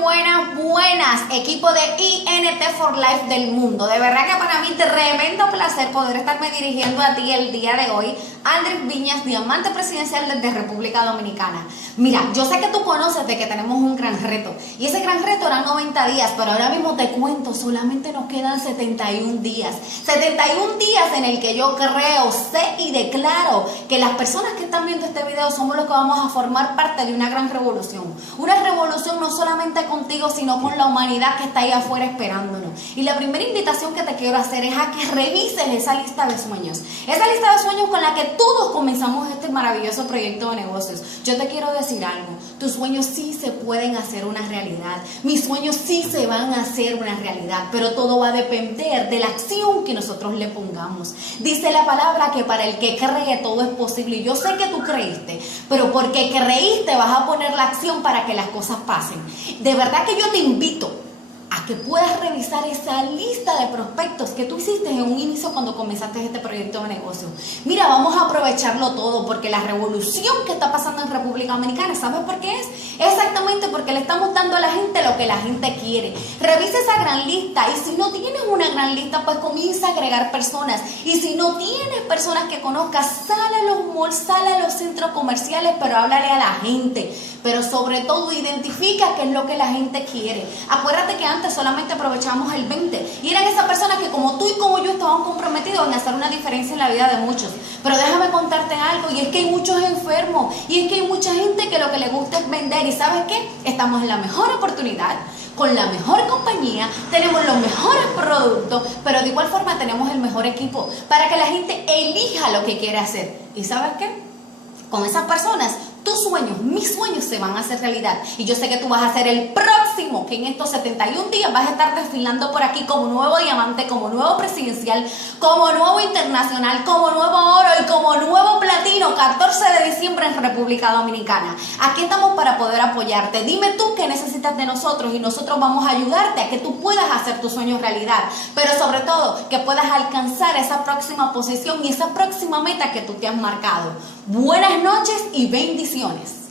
Buenas, equipo de INT for Life del mundo. De verdad que para mí tremendo placer poder estarme dirigiendo a ti el día de hoy. Andrés Viñas, diamante presidencial desde República Dominicana. Mira, yo sé que tú conoces de que tenemos un gran reto. Y ese gran reto eran 90 días, pero ahora mismo te cuento, solamente nos quedan 71 días. 71 días en el que yo creo, sé y declaro que las personas que están viendo este video somos los que vamos a formar parte de una gran revolución. Una revolución no solamente contigo, sino con la humanidad que está ahí afuera esperándonos. Y la primera invitación que te quiero hacer es a que revises esa lista de sueños. Esa lista de sueños con la que todos comenzamos este maravilloso proyecto de negocios. Yo te quiero decir algo, tus sueños sí se pueden hacer una realidad. Mis sueños sí se van a hacer una realidad, pero todo va a depender de la acción que nosotros le pongamos. Dice la palabra que para el que cree todo es posible. Y yo sé que tú creíste, pero porque creíste vas a poner la acción para que las cosas pasen. De verdad que yo te invito a que puedas revisar esa lista de prospectos que tú hiciste en un inicio cuando comenzaste este proyecto de negocio. Mira, vamos a aprovecharlo todo porque la revolución que está pasando en República Dominicana, ¿sabes por qué es? Exactamente porque le estamos dando a la gente lo que la gente quiere. Revisa esa gran lista y si no tienes una gran lista, pues comienza a agregar personas. Y si no tienes personas que conozcas, sal a los malls, sal a los centros comerciales, pero háblale a la gente. Pero sobre todo identifica qué es lo que la gente quiere. Acuérdate que antes solamente aprovechábamos el 20 y eran esas personas que como tú y como yo estaban comprometidos en hacer una diferencia en la vida de muchos. Pero déjame contarte algo, y es que hay muchos enfermos y es que hay mucha gente que lo que le gusta es vender. ¿Y sabes qué? Estamos en la mejor oportunidad, con la mejor compañía, tenemos los mejores productos, pero de igual forma tenemos el mejor equipo para que la gente elija lo que quiere hacer. ¿Y sabes qué? Con esas personas, tus sueños, mis sueños se van a hacer realidad. Y yo sé que tú vas a ser el próximo que en estos 71 días vas a estar desfilando por aquí como nuevo diamante, como nuevo presidencial, como nuevo internacional, como nuevo oro y como nuevo platino, 14 de diciembre en República Dominicana. Aquí estamos para poder apoyarte. Dime tú qué necesitas de nosotros y nosotros vamos a ayudarte a que tú puedas hacer tus sueños realidad. Pero sobre todo, que puedas alcanzar esa próxima posición y esa próxima meta que tú te has marcado. Buenas noches y bendiciones.